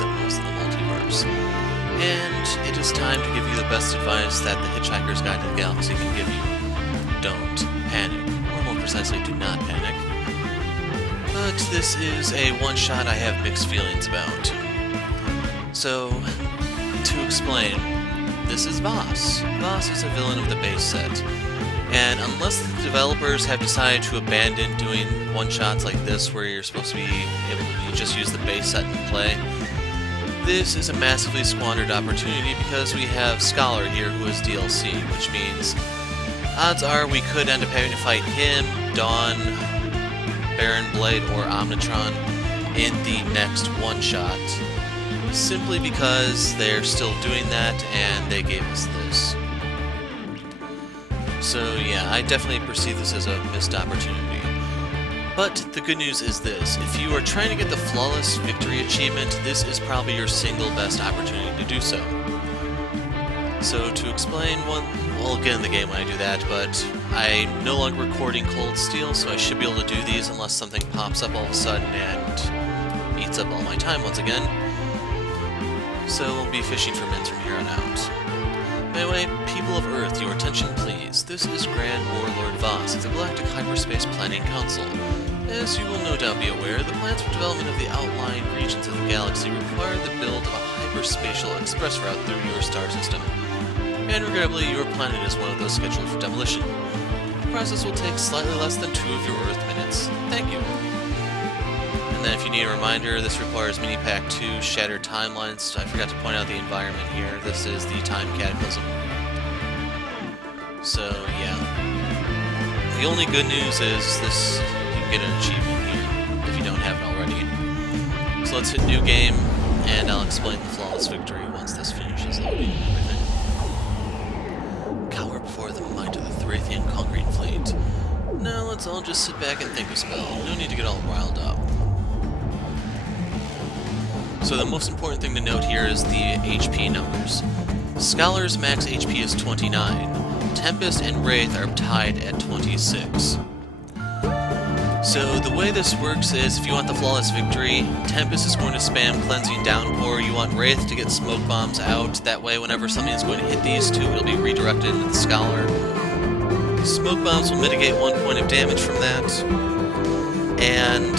Sentinels in the Multiverse. And it is time to give you the best advice that the Hitchhiker's Guide to the Galaxy can give you. Don't panic, or more precisely, do not panic. But this is a one-shot I have mixed feelings about. So, to explain, this is Voss. Voss is a villain of the base set. And unless the developers have decided to abandon doing one-shots like this where you're supposed to be able to just use the base set and play, this is a massively squandered opportunity because we have Scholar here who is DLC, which means odds are we could end up having to fight him, Dawn, Baron Blade, or Omnitron in the next one-shot, simply because they're still doing that and they gave us this. So yeah, I definitely perceive this as a missed opportunity. But the good news is this: if you are trying to get the Flawless Victory achievement, this is probably your single best opportunity to do so. So to explain, we'll get in the game when I do that, but I'm no longer recording Cold Steel, so I should be able to do these unless something pops up all of a sudden and eats up all my time once again. So we'll be fishing for mints from here on out. Anyway, people of Earth, your attention please. This is Grand Warlord Voss of the Galactic Hyperspace Planning Council. As you will no doubt be aware, the plans for development of the outlying regions of the galaxy require the build of a hyperspatial express route through your star system. And regrettably, your planet is one of those scheduled for demolition. The process will take slightly less than 2 of your Earth minutes. Thank you. And then if you need a reminder, this requires Mini-Pack 2 Shattered Timelines. I forgot to point out the environment here. This is the Time Cataclysm. So, yeah. The only good news is this, you can get an achievement here, if you don't have it already. So let's hit New Game, and I'll explain the Flawless Victory once this finishes loading and everything. Cower before the might of the Thrathian conquering fleet. Now let's all just sit back and think a spell. No need to get all riled up. So the most important thing to note here is the HP numbers. Scholar's max HP is 29. Tempest and Wraith are tied at 26. So the way this works is, if you want the Flawless Victory, Tempest is going to spam Cleansing Downpour. You want Wraith to get Smoke Bombs out. That way whenever something is going to hit these two, it'll be redirected into the Scholar. Smoke Bombs will mitigate 1 point of damage from that. And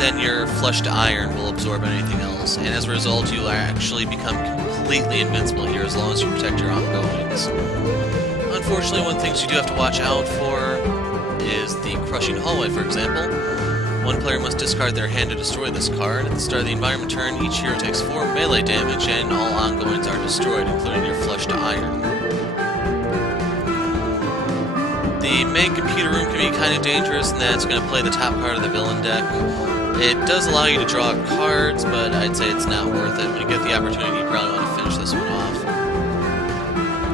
then your Flesh to Iron will absorb anything else, and as a result you'll actually become completely invincible here as long as you protect your ongoings. Unfortunately, one of the things you do have to watch out for is the Crushing Hallway, for example. One player must discard their hand to destroy this card. At the start of the environment turn, each hero takes 4 melee damage, and all ongoings are destroyed, including your Flesh to Iron. The main computer room can be kind of dangerous, and that's going to play the top card of the villain deck. It does allow you to draw cards, but I'd say it's not worth it. When you get the opportunity, you probably want to finish this one off.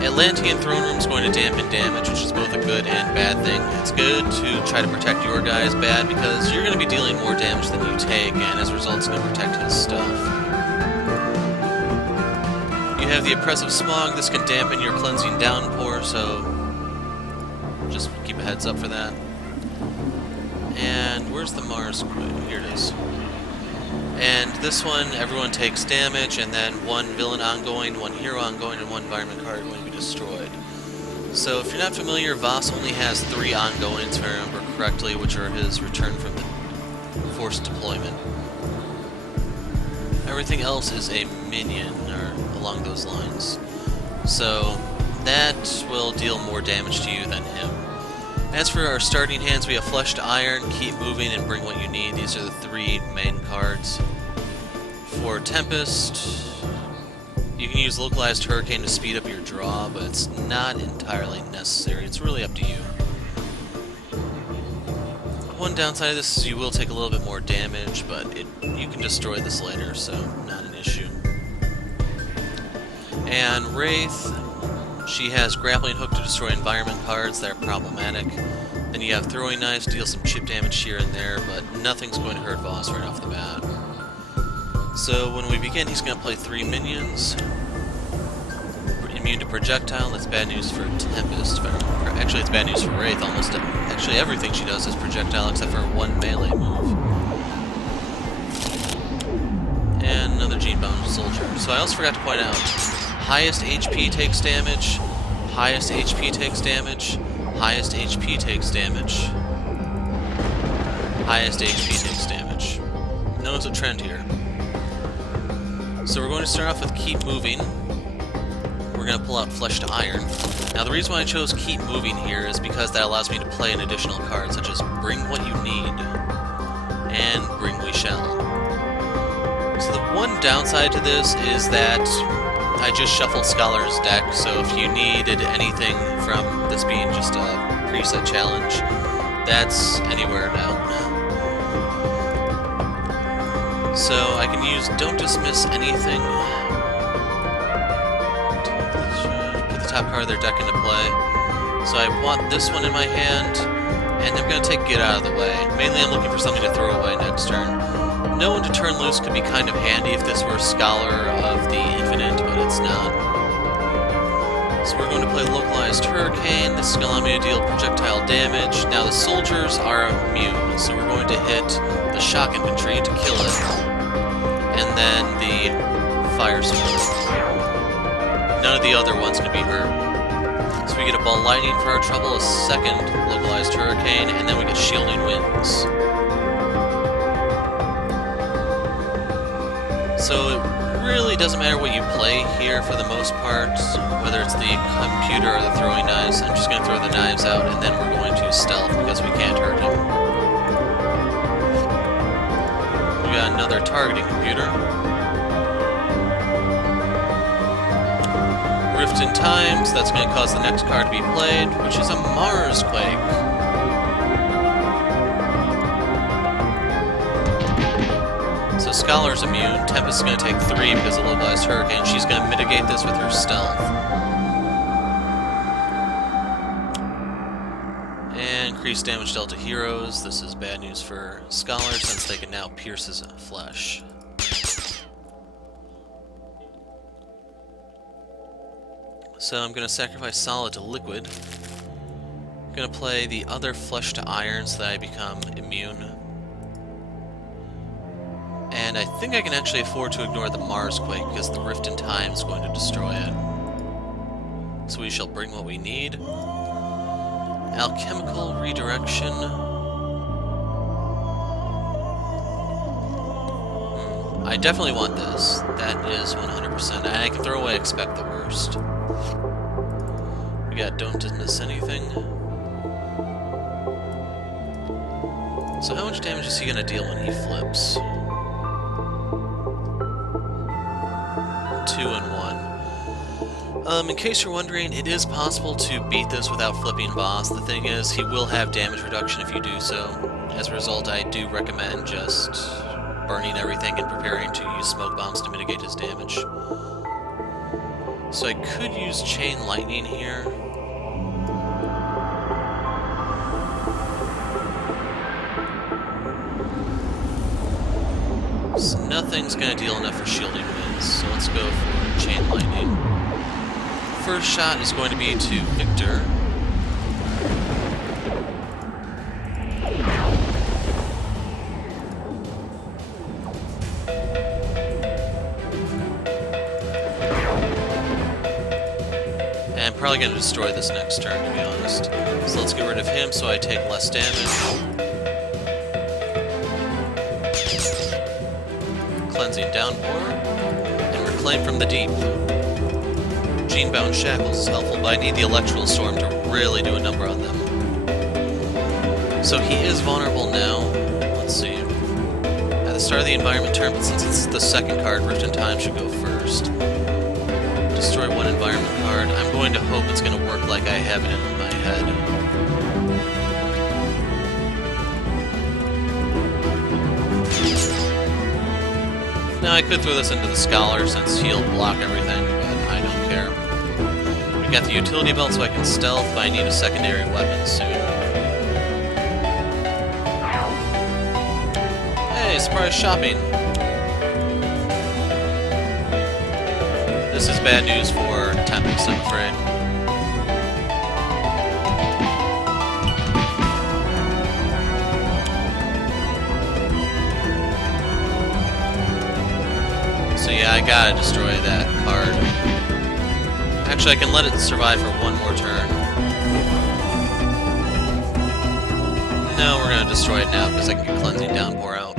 Atlantean Throne Room is going to dampen damage, which is both a good and bad thing. It's good to try to protect your guys, bad because you're going to be dealing more damage than you take, and as a result it's going to protect his stuff. You have the Oppressive Smog. This can dampen your Cleansing Downpour, so just keep a heads up for that. And where's the Mars Quid? Here it is. And this one, everyone takes damage, and then 1 villain ongoing, 1 hero ongoing, and 1 environment card are going to be destroyed. So if you're not familiar, Voss only has 3 ongoings, if I remember correctly, which are his return from the forced deployment. Everything else is a minion, or along those lines. So that will deal more damage to you than him. As for our starting hands, we have Flesh to Iron, Keep Moving, and Bring What You Need. These are the 3 main cards. For Tempest, you can use Localized Hurricane to speed up your draw, but it's not entirely necessary. It's really up to you. One downside of this is you will take a little bit more damage, but you can destroy this later, so not an issue. And Wraith, she has Grappling Hook to destroy environment cards that are problematic. Then you have Throwing Knives, deal some chip damage here and there, but nothing's going to hurt Voss right off the bat. So when we begin, he's going to play 3 minions. Immune to Projectile, that's bad news for Tempest. Actually, it's bad news for Wraith. Actually, everything she does is Projectile except for 1 melee move. And another Gene Bounce So I also forgot to point out, highest HP takes damage, highest HP takes damage, highest HP takes damage, highest HP takes damage. Notice a trend here. So we're going to start off with Keep Moving. We're going to pull out Flesh to Iron. Now the reason why I chose Keep Moving here is because that allows me to play an additional card, such as Bring What You Need and Bring We Shall. So the one downside to this is that I just shuffled Scholar's deck, so if you needed anything from this being just a preset challenge, that's anywhere now. So I can use Don't Dismiss Anything. Put the top card of their deck into play. So I want this one in my hand, and I'm going to take Get Out of the Way. Mainly I'm looking for something to throw away next turn. No One to Turn Loose could be kind of handy if this were Scholar of the Infinite, but it's not. So we're going to play Localized Hurricane. This is going to allow me to deal projectile damage. Now the soldiers are immune, so we're going to hit the Shock Infantry to kill it. And then the Fire Sword. None of the other ones can be hurt. So we get a Ball Lightning for our trouble, a second Localized Hurricane, and then we get Shielding Winds. So it really doesn't matter what you play here for the most part, whether it's the computer or the throwing knives. I'm just going to throw the knives out, and then we're going to stealth because we can't hurt him. We got another targeting computer. Rift in Times, that's going to cause the next card to be played, which is a Marsquake. So Scholar's immune. Tempest is going to take 3 because of Localized Hurricane. She's going to mitigate this with her stealth. And increased damage dealt to heroes. This is bad news for Scholar since they can now pierce his flesh. So I'm going to sacrifice Solid to Liquid. I'm going to play the other Flesh to Iron so that I become immune. And I think I can actually afford to ignore the Marsquake because the Rift in Time is going to destroy it. So we shall bring what we need. Alchemical Redirection. I definitely want this. That is 100%. And I can throw away Expect the Worst. We got Don't Dismiss Anything. So how much damage is he going to deal when he flips? 2 and 1. In case you're wondering, it is possible to beat this without flipping Voss. The thing is, he will have damage reduction if you do so. As a result, I do recommend just burning everything and preparing to use smoke bombs to mitigate his damage. So I could use Chain Lightning here. So nothing's going to deal enough for Shielding Winds, so let's go for Chain Lightning. First shot is going to be to Victor. And I'm probably going to destroy this next turn, to be honest. So let's get rid of him so I take less damage. Cleansing Downpour, and Reclaim from the Deep. Genebound Shackles is helpful, but I need the Electrical Storm to really do a number on them. So he is vulnerable now. Let's see. At the start of the environment turn, but since it's the second card, Rift in Time should go first. Destroy 1 environment card. I'm going to hope it's going to work like I have it in my head. Now I could throw this into the Scholar since he'll block everything, but I don't care. We got the utility belt so I can stealth, but I need a secondary weapon soon. Hey, surprise shopping! This is bad news for Tempest, I'm afraid. So yeah, I gotta destroy that card. Actually, I can let it survive for one more turn. No, we're gonna destroy it now because I can get Cleansing Downpour out.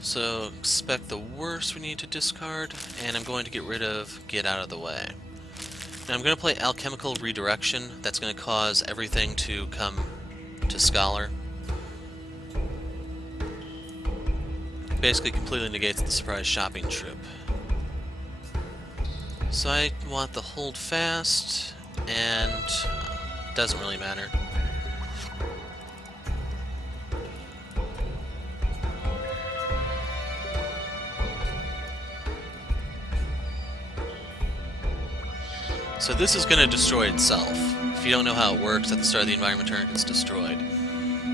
So, expect the worst we need to discard, and I'm going to get rid of Get Out of the Way. Now I'm going to play Alchemical Redirection. That's going to cause everything to come to Scholar. Basically completely negates the surprise shopping trip. So I want the Hold Fast, and doesn't really matter. So this is going to destroy itself. If you don't know how it works, at the start of the environment turn, it gets destroyed.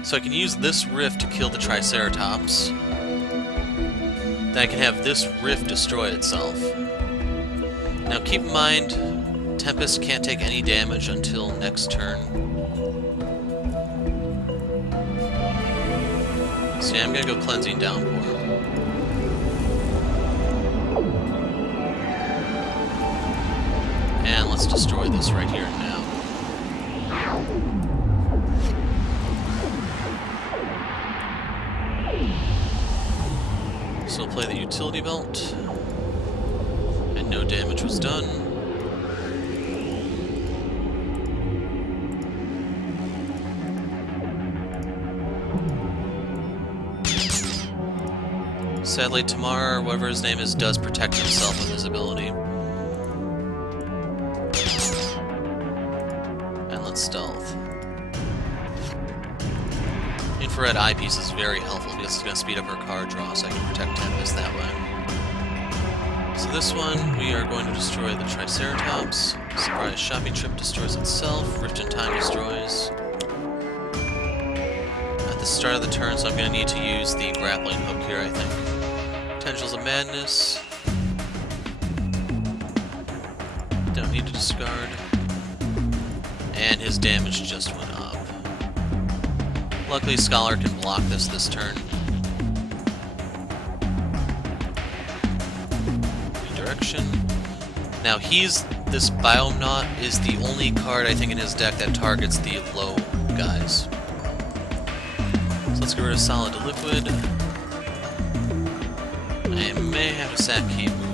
So I can use this Rift to kill the Triceratops. Then I can have this Rift destroy itself. Now keep in mind, Tempest can't take any damage until next turn. So yeah, I'm going to go Cleansing Downpour. And let's destroy this right here and now. So we'll play the Utility Belt. And no damage was done. Sadly, Tamar, whatever his name is, does protect himself with his ability. Stealth. Infrared Eyepiece is very helpful because it's going to speed up her card draw, so I can protect Tempest that way. So this one, we are going to destroy the Triceratops. Surprise Shopping Trip destroys itself. Rift in Time destroys. At the start of the turn, so I'm going to need to use the Grappling Hook here, I think. Potentials of Madness. Don't need to discard. And his damage just went up. Luckily, Scholar can block this turn. Redirection. Now this Biomnaut is the only card I think in his deck that targets the low guys. So let's get rid of Solid to Liquid. I may have to sack Keep moving.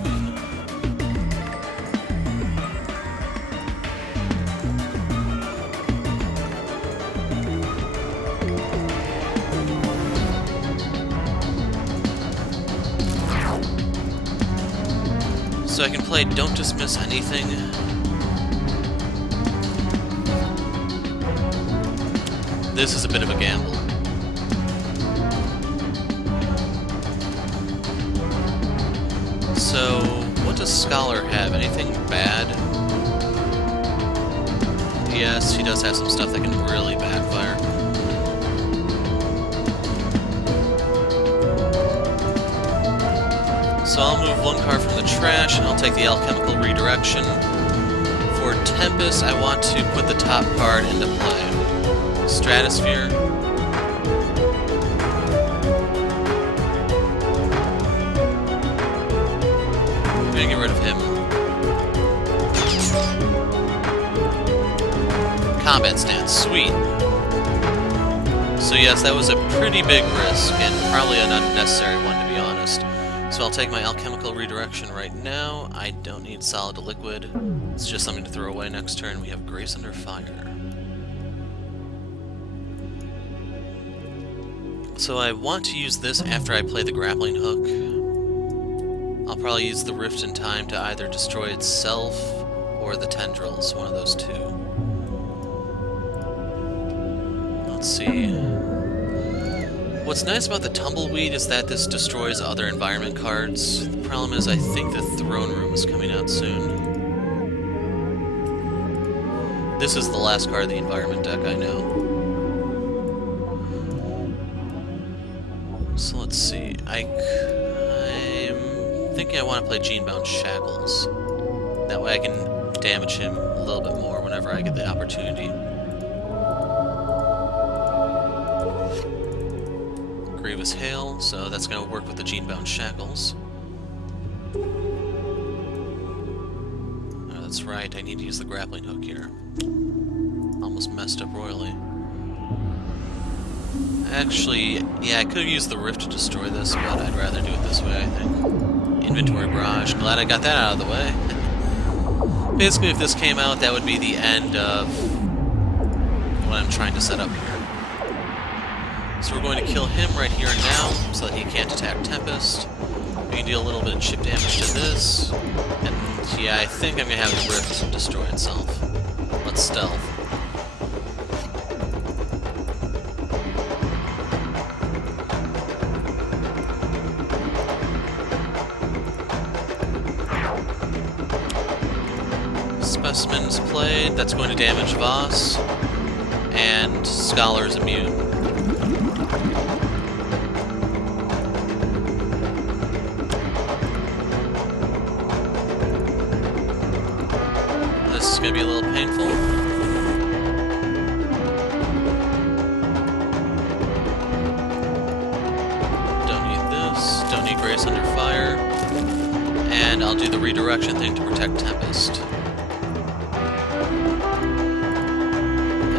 So I can play Don't Dismiss Anything. This is a bit of a gamble. So, what does Scholar have? Anything bad? Yes, he does have some stuff that can really backfire. So I'll move one card from the trash, and I'll take the Alchemical Redirection. For Tempest, I want to put the top card into play. Stratosphere. I'm gonna get rid of him. Combat Stance, sweet. So yes, that was a pretty big risk, and probably an unnecessary one, to be honest. So I'll take my Alchemical Redirection right now. I don't need Solid to Liquid. It's just something to throw away next turn. We have Grace Under Fire. So I want to use this after I play the Grappling Hook. I'll probably use the Rift in Time to either destroy itself or the Tendrils, one of those two. Let's see. What's nice about the Tumbleweed is that this destroys other environment cards. The problem is I think the Throne Room is coming out soon. This is the last card of the environment deck, I know. So let's see. I'm thinking I want to play Genebound Shackles. That way I can damage him a little bit more whenever I get the opportunity. Grievous Hail, so that's going to work with the Gene-Bound Shackles. Oh, that's right, I need to use the grappling hook here. Almost messed up royally. Actually, yeah, I could have used the Rift to destroy this, but I'd rather do it this way, I think. Inventory Barrage. Glad I got that out of the way. Basically, if this came out, that would be the end of what I'm trying to set up here. So we're going to kill him right here and now, so that he can't attack Tempest. We can deal a little bit of chip damage to this. And yeah, I think I'm going to have the Rift destroy itself. Let's stealth. Specimen's played, that's going to damage Voss, and Scholar is immune. This is going to be a little painful. Don't need this, don't need Grace Under Fire, and I'll do the redirection thing to protect Tempest.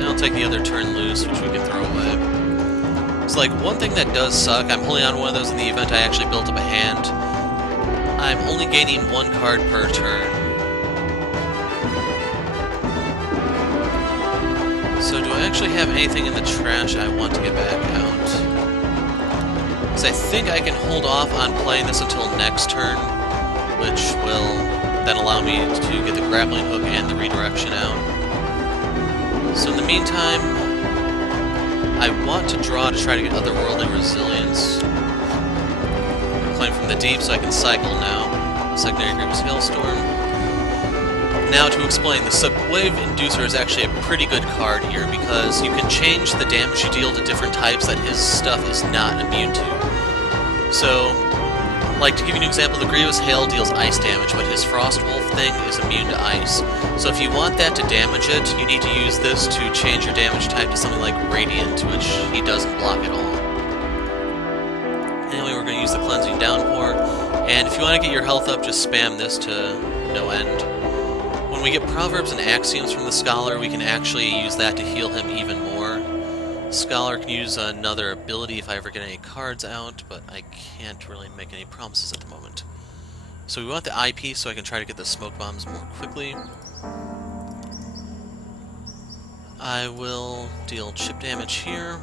I'll take the other turn loose, which we can throw away. It's like, one thing that does suck, I'm holding on to one of those in the event I actually built up a hand. I'm only gaining one card per turn. So do I actually have anything in the trash I want to get back out? Because I think I can hold off on playing this until next turn, which will then allow me to get the grappling hook and the redirection out. So in the meantime, I want to draw to try to get otherworldly resilience. Claim from the deep so I can cycle now. Secondary Grievous Hailstorm. Now to explain, the Subwave Inducer is actually a pretty good card here because you can change the damage you deal to different types that his stuff is not immune to. So, like to give you an example, the Grievous Hail deals ice damage, but his Frostwolf thing is immune to ice. So if you want that to damage it, you need to use this to change your damage type to something like Radiant, which he doesn't block at all. Anyway, we're going to use the Cleansing Downpour, and if you want to get your health up, just spam this to no end. When we get Proverbs and Axioms from the Scholar, we can actually use that to heal him even more. Scholar can use another ability if I ever get any cards out, but I can't really make any promises at the moment. So we want the IP so I can try to get the smoke bombs more quickly. I will deal chip damage here.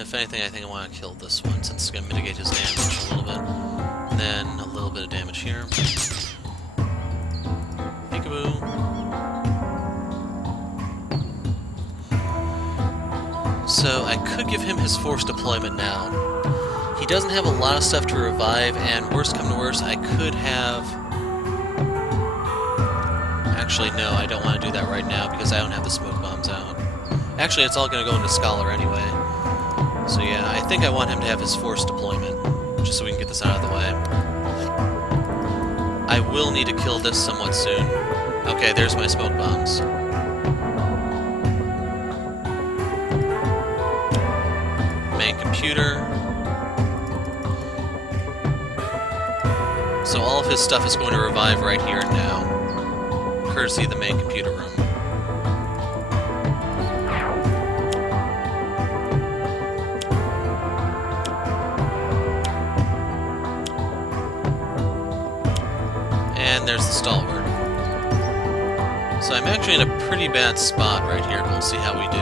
If anything, I think I want to kill this one since it's going to mitigate his damage a little bit. And then a little bit of damage here. Peekaboo. So I could give him his Force Deployment now. He doesn't have a lot of stuff to revive, and worst come to worst, I could have... Actually, no, I don't want to do that right now because I don't have the smoke bombs out. Actually, it's all going to go into Scholar anyway. So yeah, I think I want him to have his Force Deployment, just so we can get this out of the way. I will need to kill this somewhat soon. Okay, there's my smoke bombs. Main computer. So all of his stuff is going to revive right here and now, courtesy of the main computer room. And there's the Stalwart. So I'm actually in a pretty bad spot right here, but we'll see how we do.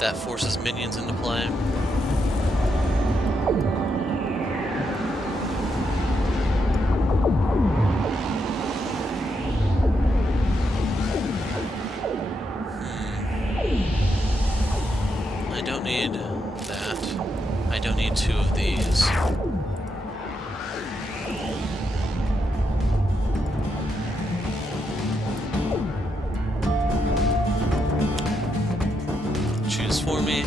That forces minions into play. I don't need that. I don't need two of these. Choose for me.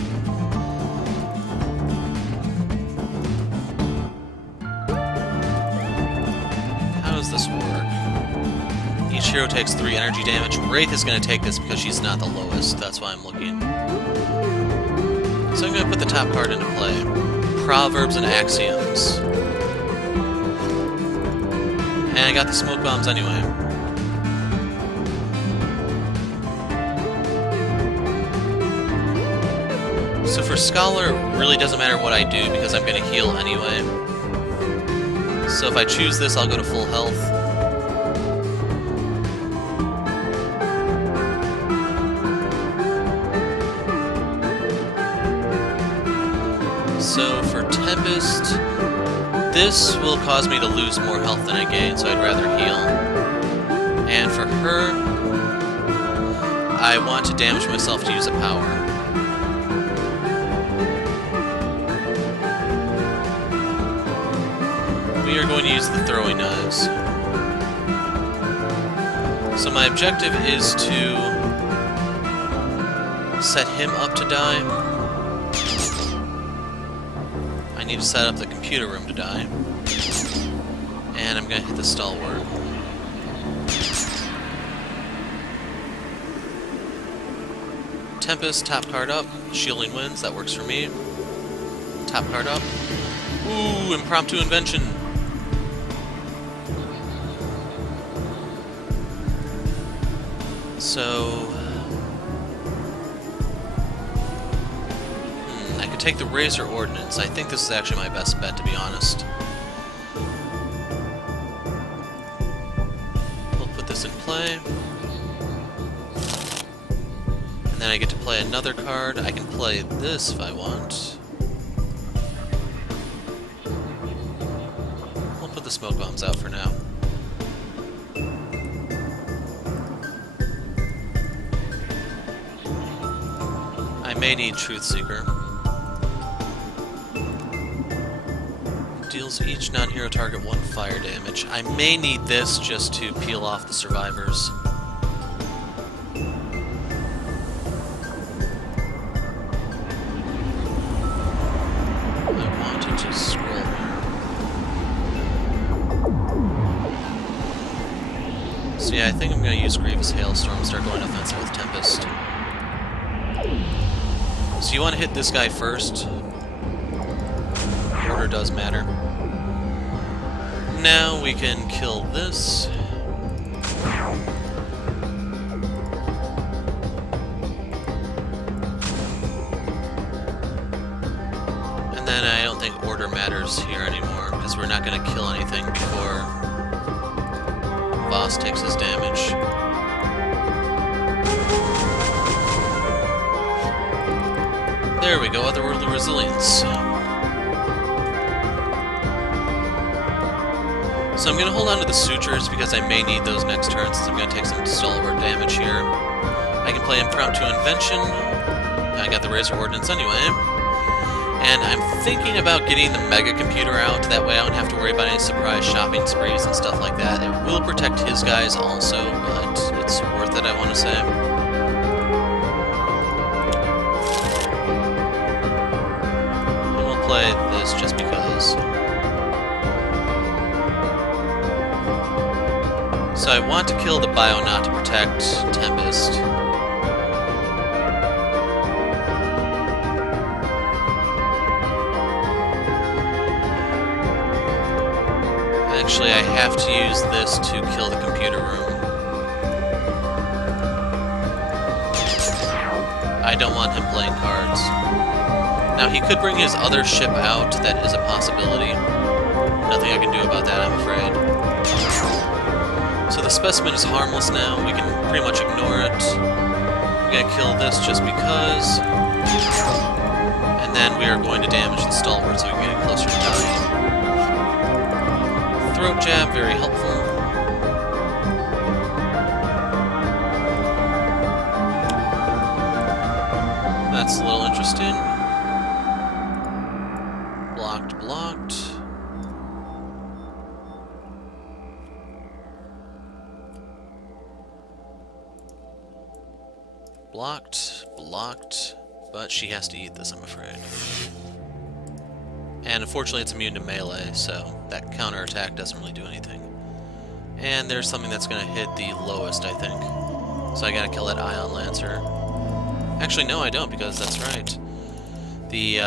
does this work? Each hero takes 3 energy damage. Wraith is going to take this because she's not the lowest. That's why I'm looking. So I'm going to put the top card into play. Proverbs and Axioms. And I got the smoke bombs anyway. So for Scholar, it really doesn't matter what I do because I'm going to heal anyway. So if I choose this, I'll go to full health. So for Tempest, this will cause me to lose more health than I gain, so I'd rather heal. And for her, I want to damage myself to use a power. We are going to use the throwing knives. So my objective is to set him up to die. I need to set up the computer room to die. And I'm going to hit the stalwart. Tempest, top card up. Shielding wins, that works for me. Top card up. Ooh, impromptu invention. So I could take the Razor Ordnance. I think this is actually my best bet, to be honest. We'll put this in play. And then I get to play another card. I can play this if I want. We'll put the smoke bombs out for now. I may need Truth Seeker. Deals each non-hero target 1 fire damage. I may need this just to peel off the survivors. I want to just scroll here. So yeah, I think I'm going to use Grievous Hailstorm and start going offensive with Tempest. So you want to hit this guy first. Order does matter. Now we can kill this. And then I don't think order matters here anymore, because we're not going to kill anything before Voss takes his damage. There we go, Otherworldly Resilience. So I'm going to hold on to the Sutures because I may need those next turn, since I'm going to take some stalwart damage here. I can play Impromptu Invention. I got the Razor Ordnance anyway. And I'm thinking about getting the Mega Computer out, that way I don't have to worry about any surprise shopping sprees and stuff like that. It will protect his guys also, but it's worth it, I want to say. Play this just because. So I want to kill the Bionaut to protect Tempest. Actually, I have to use this to kill the computer room. I don't want him playing cards. Now, he could bring his other ship out. That is a possibility. Nothing I can do about that, I'm afraid. So the specimen is harmless now. We can pretty much ignore it. We're going to kill this just because. And then we are going to damage the stalwart so we can get closer to dying. Throat jab, very helpful. That's a little interesting. Blocked. Blocked. But she has to eat this, I'm afraid. And unfortunately it's immune to melee, so that counterattack doesn't really do anything. And there's something that's going to hit the lowest, I think. So I gotta kill that Ion Lancer. Actually, no, I don't, because that's right. The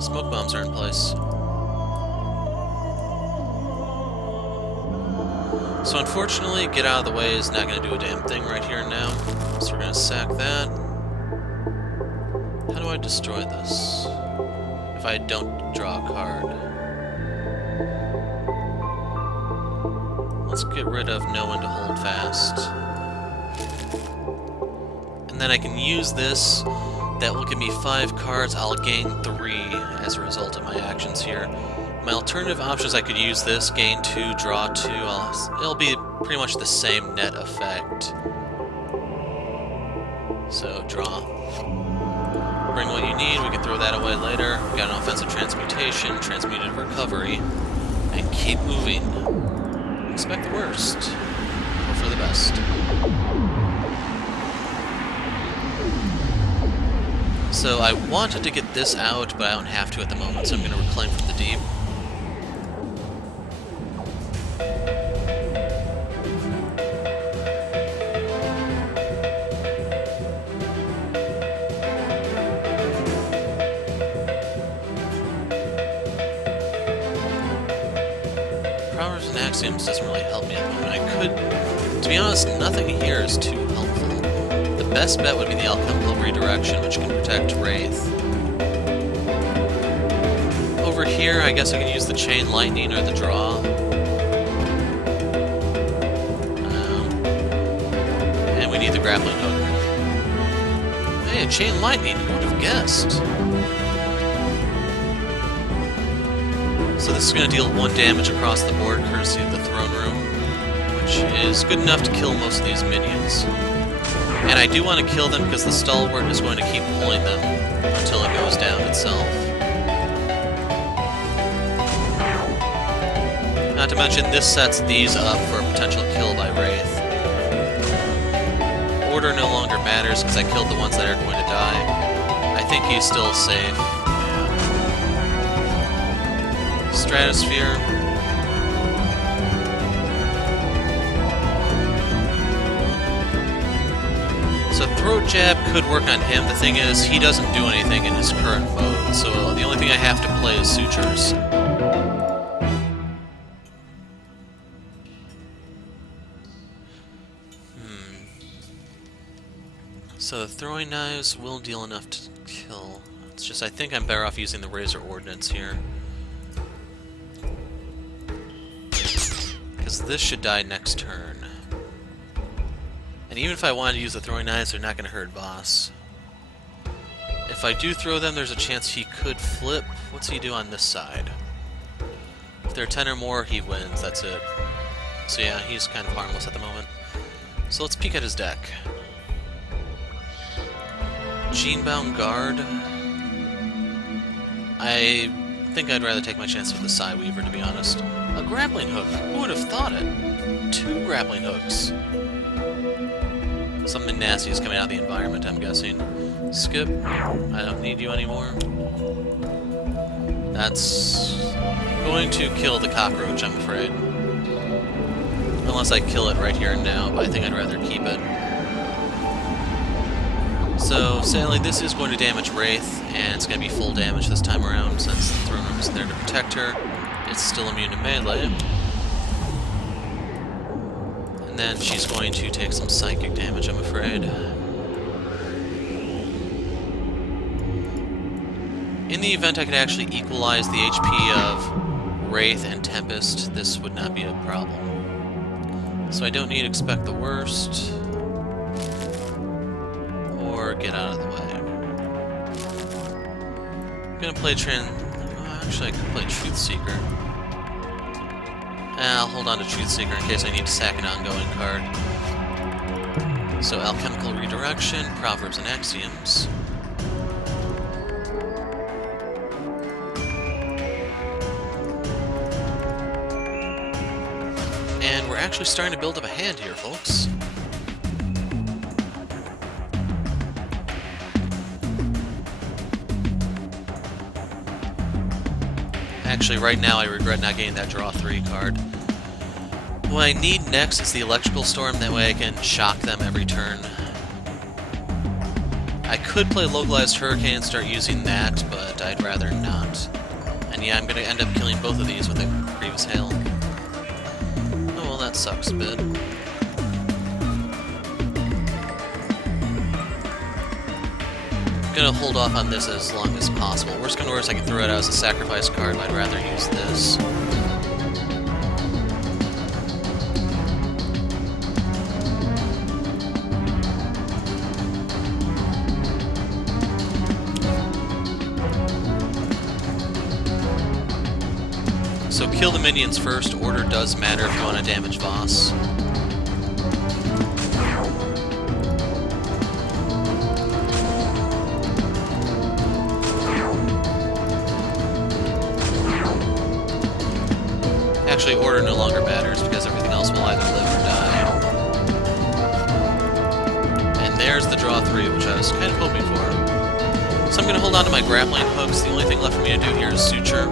smoke bombs are in place. So unfortunately, get out of the way is not going to do a damn thing right here and now. So we're going to sack that. How do I destroy this? If I don't draw a card. Let's get rid of no one to hold fast. And then I can use this. That will give me 5 cards. I'll gain 3 as a result of my actions here. My alternative options, I could use this, gain 2, draw 2. It'll be pretty much the same net effect. So, draw. Bring what you need, we can throw that away later. We got an offensive transmutation, transmuted recovery, and keep moving. Expect the worst. Hope for the best. So I wanted to get this out, but I don't have to at the moment, so I'm going to reclaim from the deep. Proverbs and Axioms doesn't really help me at the moment. I could, to be honest, nothing here is too helpful. The best bet would be the Alchemical Redirection, which can protect Wraith. Over here, I guess I can use the Chain Lightning or the Draw. And we need the Grappling Hook. Hey, a Chain Lightning, who would have guessed? So this is going to deal 1 damage across the board, courtesy of the Throne Room, which is good enough to kill most of these minions. And I do want to kill them because the Stalwart is going to keep pulling them until it goes down itself. Not to mention, this sets these up for a potential kill by Wraith. Order no longer matters because I killed the ones that are going to die. I think he's still safe. Stratosphere. So Throat Jab could work on him. The thing is, he doesn't do anything in his current mode, so the only thing I have to play is Sutures. So the Throwing Knives will deal enough to kill. It's just I think I'm better off using the Razor Ordnance here. Because this should die next turn. And even if I wanted to use the Throwing Knives, they're not going to hurt Voss. If I do throw them, there's a chance he could flip. What's he do on this side? If there are 10 or more, he wins. That's it. So yeah, he's kind of harmless at the moment. So let's peek at his deck. Genebound Guard. I think I'd rather take my chance with the Psy Weaver, to be honest. A Grappling Hook! Who would have thought it? 2 Grappling Hooks. Something nasty is coming out of the environment, I'm guessing. Skip. I don't need you anymore. That's going to kill the cockroach, I'm afraid. Unless I kill it right here and now, but I think I'd rather keep it. So, sadly, this is going to damage Wraith, and it's going to be full damage this time around, since the Throne Room isn't there to protect her. It's still immune to melee. And then she's going to take some psychic damage, I'm afraid. In the event I could actually equalize the HP of Wraith and Tempest, this would not be a problem. So I don't need to expect the worst. Or get out of the way. I'm gonna play actually, I could play Truth Seeker. I'll hold on to Truth Seeker in case I need to sack an ongoing card. So, Alchemical Redirection, Proverbs and Axioms. And we're actually starting to build up a hand here, folks. Actually, right now I regret not getting that draw 3 card. What I need next is the Electrical Storm, that way I can shock them every turn. I could play Localized Hurricane and start using that, but I'd rather not. And yeah, I'm going to end up killing both of these with a Grievous Hail. Oh well, that sucks a bit. I'm going to hold off on this as long as possible. Worst come to worst, I can throw it out as a sacrifice card, but I'd rather use this. So kill the minions first. Order does matter if you want to damage Voss. Actually, order no longer matters because everything else will either live or die. And there's the draw 3, which I was kind of hoping for. So I'm going to hold on to my grappling hooks. The only thing left for me to do here is suture.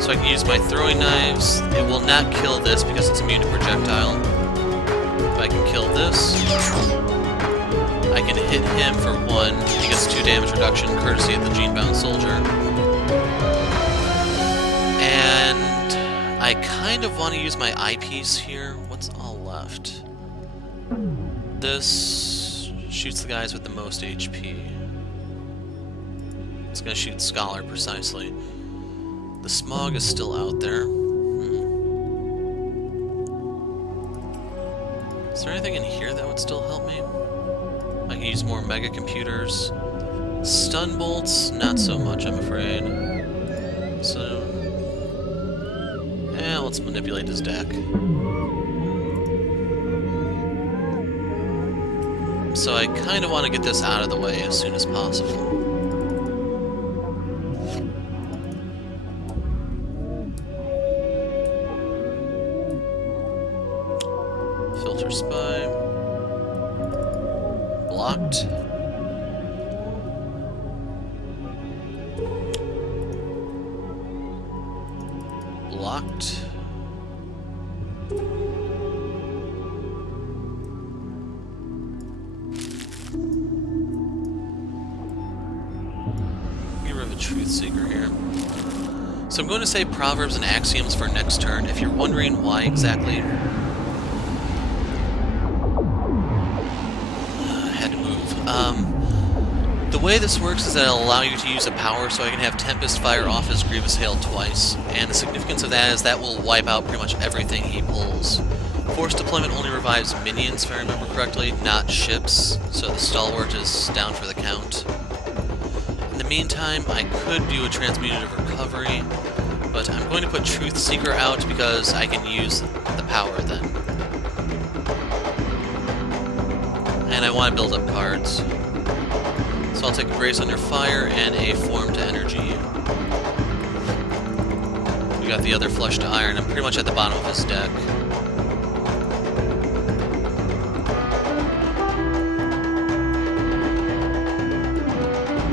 So I can use my throwing knives. It will not kill this because it's immune to projectile. If I can kill this, I can hit him for 1. He gets 2 damage reduction, courtesy of the Gene-bound soldier. And I kind of want to use my eyepiece here. What's all left? This shoots the guys with the most HP. It's going to shoot Scholar precisely. The smog is still out there. Is there anything in here that would still help me? I can use more mega computers. Stun bolts, not so much, I'm afraid. So, yeah, let's manipulate his deck. So I kind of want to get this out of the way as soon as possible. Filter Spy. Blocked. Blocked. Get rid of a Truth Seeker here. So I'm going to say Proverbs and Axioms for next turn. If you're wondering why exactly, the way this works is that it'll allow you to use a power, so I can have Tempest fire off his Grievous Hail twice, and the significance of that is that will wipe out pretty much everything he pulls. Forced deployment only revives minions, if I remember correctly, not ships, so the Stalwart is down for the count. In the meantime, I could do a Transmutative Recovery, but I'm going to put Truth Seeker out because I can use the power then. And I want to build up cards. So I'll take a Brace Under Fire and a Form to Energy. We got the other Flush to Iron. I'm pretty much at the bottom of his deck.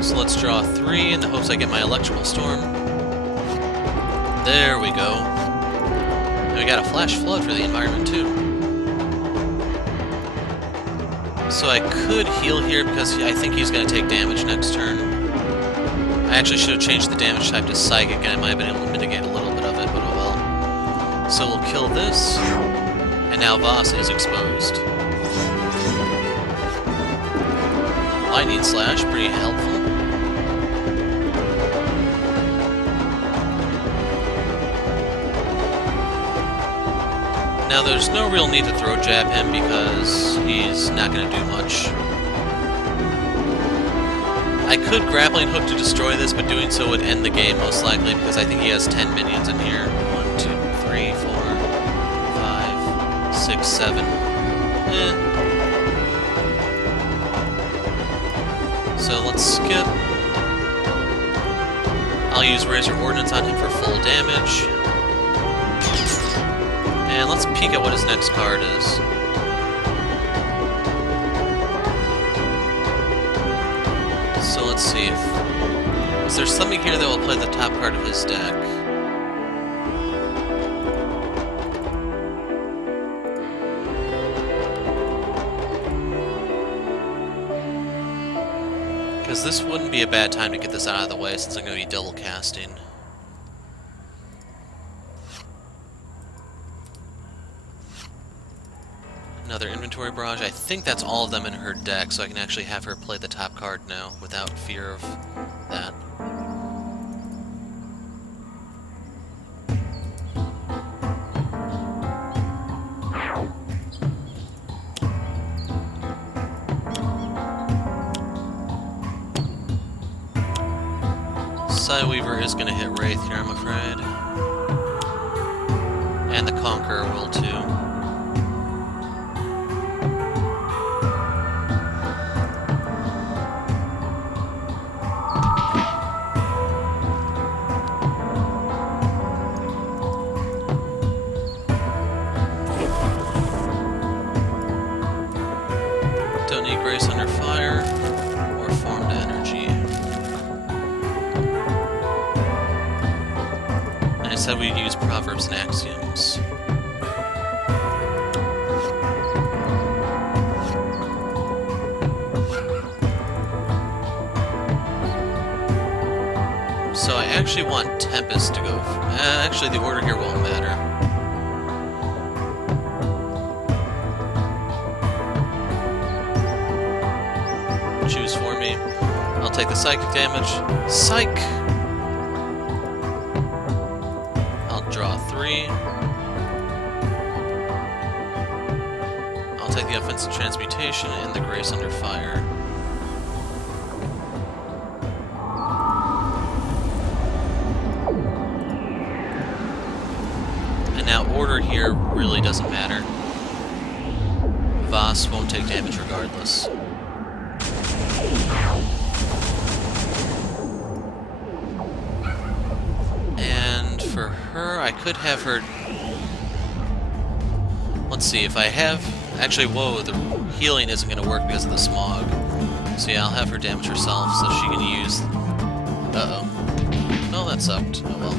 So let's draw 3 in the hopes I get my Electrical Storm. There we go. And we got a Flash Flood for the environment too. So I could heal here because I think he's going to take damage next turn. I actually should have changed the damage type to Psychic and I might have been able to mitigate a little bit of it, but oh well. So we'll kill this, and now Voss is exposed. Lightning Slash, pretty helpful. Now there's no real need to throw jab him because he's not going to do much. I could grappling hook to destroy this, but doing so would end the game most likely because I think he has 10 minions in here. 1, 2, 3, 4, 5, 6, 7. So let's skip. I'll use Razor Ordnance on him for full damage. And let's peek at what his next card is. So let's see if Is there something here that will play the top card of his deck? Because this wouldn't be a bad time to get this out of the way since I'm going to be double casting. Another inventory barrage. I think that's all of them in her deck, so I can actually have her play the top card now without fear of that. Weaver is going to hit Wraith here, I'm afraid. And the Conqueror will too. Don't need Grace Under Fire or Formed Energy. I said we'd use Proverbs and Axioms. So I actually want Tempest to go. Actually, the order here won't matter. Choose for me. I'll take the psychic damage. Psych! Draw 3. I'll take the offensive transmutation and the Grace Under Fire. And now order here really doesn't matter. Voss won't take damage regardless. For her, I could have her... Let's see, if I have... Actually, whoa, the healing isn't going to work because of the smog. So yeah, I'll have her damage herself so she can use... Uh-oh. No, that sucked. Oh well.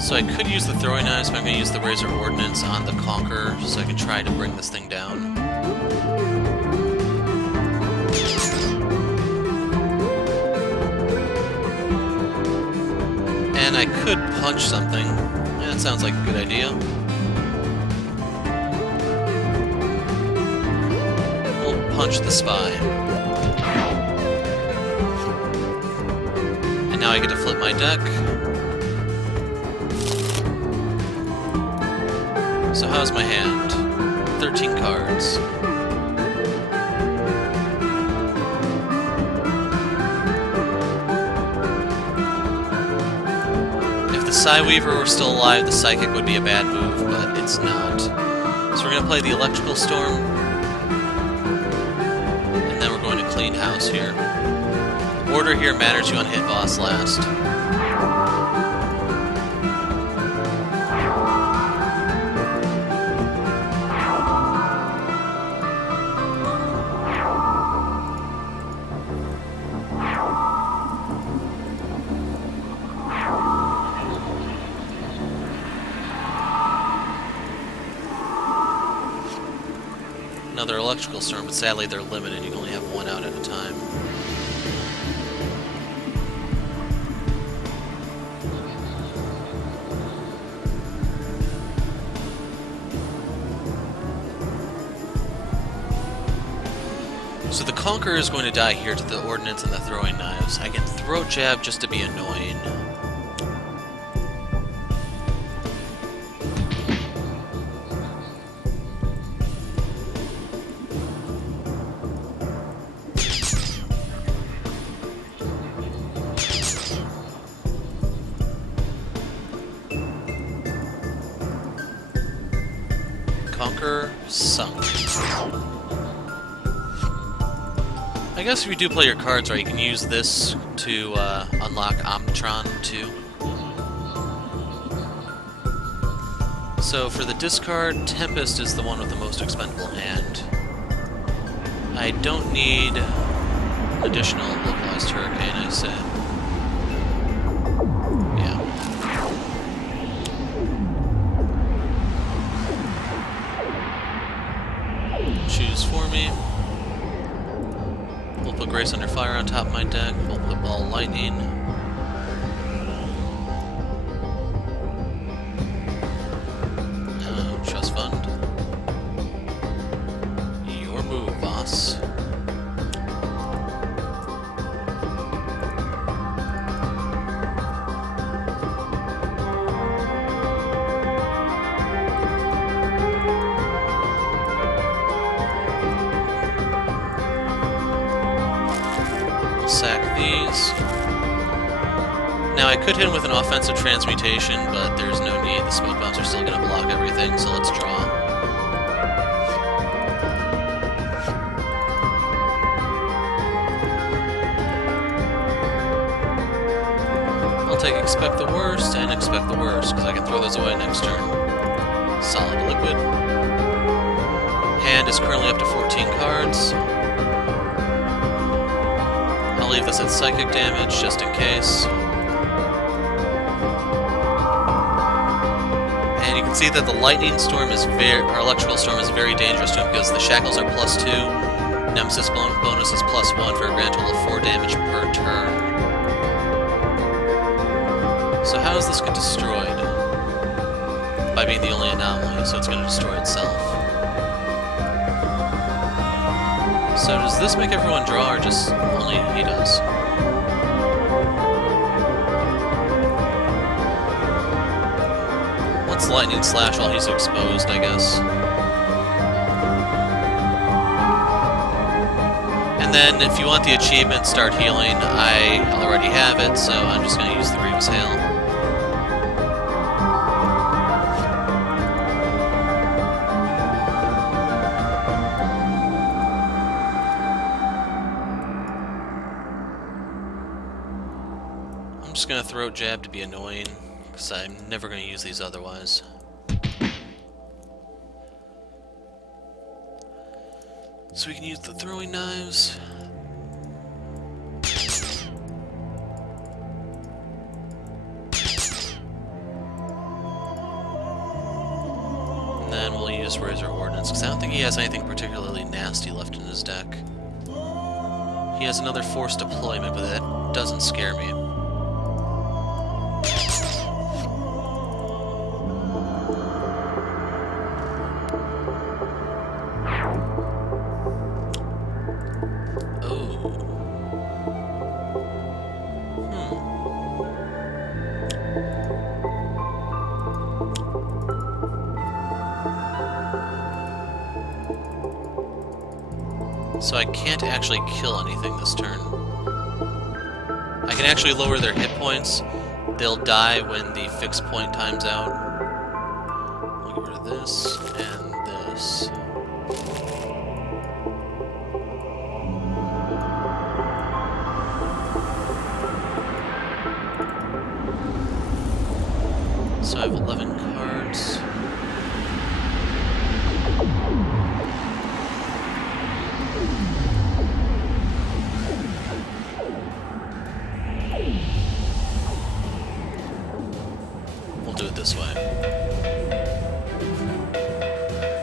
So I could use the throwing knives, but I'm going to use the Razor Ordnance on the Conqueror so I can try to bring this thing down. And I could punch something. Yeah, that sounds like a good idea. We'll punch the spy. And now I get to flip my deck. So how's my hand? 13 cards. If Weaver were still alive, the Psychic would be a bad move, but it's not. So we're going to play the Electrical Storm, and then we're going to Clean House here. Order here matters, you want to hit Voss last. Another Electrical Storm, but sadly they're limited. You can only have one out at a time. So the Conqueror is going to die here to the Ordnance and the Throwing Knives. I can throw Jab just to be annoying. Conqueror sunk. I guess if you do play your cards right, you can use this to unlock Omnitron too. So for the discard, Tempest is the one with the most expendable hand. I don't need additional localized hurricane, I say. Yeah. Choose for me. We'll put Grace Under Fire on top of my deck. We'll put Ball Lightning. Trust Fund. Your move, Voss. Sack these. Now I could hit him with an offensive transmutation, but there's no need. The smoke bombs are still going to block everything, so let's draw. I'll take Expect the Worst and Expect the Worst, because I can throw those away next turn. Solid Liquid. Hand is currently up to 14 cards. I'll leave this at psychic damage, just in case. And you can see that the lightning storm is or electrical storm is very dangerous to him because the shackles are +2, Nemesis bonus is +1 for a grand total of 4 damage per turn. So how does this get destroyed? By being the only anomaly, so it's going to destroy itself. So does this make everyone draw, or just only he does? Let's Lightning Slash while he's exposed, I guess. And then if you want the achievement, Start Healing, I already have it, so I'm just going to use the Grievous Hail. I'm just gonna Throat Jab to be annoying, because I'm never gonna use these otherwise. So we can use the throwing knives. And then we'll use Razor Ordnance, because I don't think he has anything particularly nasty left in his deck. He has another Forced Deployment, but that doesn't scare me. So I can't actually kill anything this turn. I can actually lower their hit points. They'll die when the fixed point times out. I'll get rid of this and this. So I have 11 cards. We'll do it this way.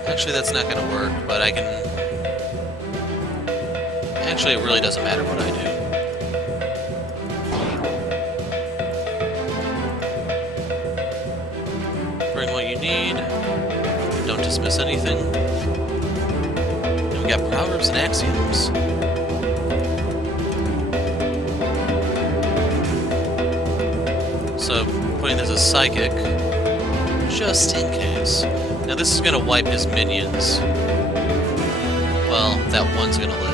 Actually, that's not going to work, but I can... Actually, it really doesn't matter what I do. Bring what you need. Don't dismiss anything. And we got Proverbs and Axioms. So, putting this as Psychic, just in case. Now this is going to wipe his minions. Well, that one's going to live.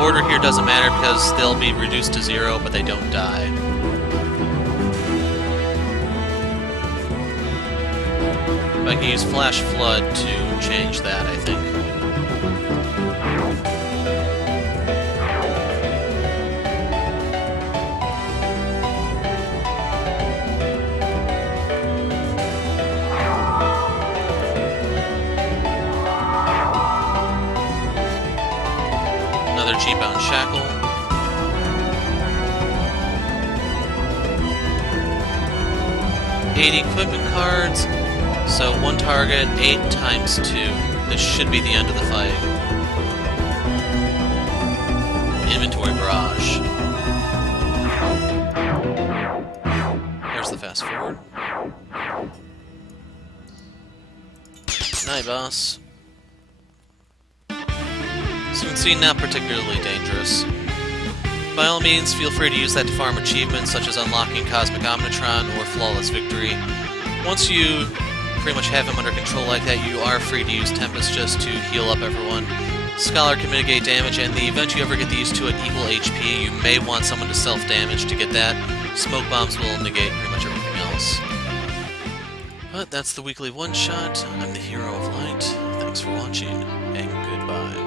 Order here doesn't matter because they'll be reduced to 0, but they don't die. But I can use Flash Flood to change that, I think. another G-bound shackle. Eight equipment cards, so one target, 8 times 2. This should be the end of the fight. Inventory barrage. There's the fast forward. Night, boss. So you can see, not particularly dangerous. By all means, feel free to use that to farm achievements such as unlocking Cosmic Omnitron or Flawless Victory. Once you pretty much have him under control like that, you are free to use Tempest just to heal up everyone. Scholar can mitigate damage, and the event you ever get these two at equal HP, you may want someone to self-damage to get that. Smoke bombs will negate pretty much everything else. But that's the weekly one-shot. I'm the Hero of Light. Thanks for watching, and goodbye.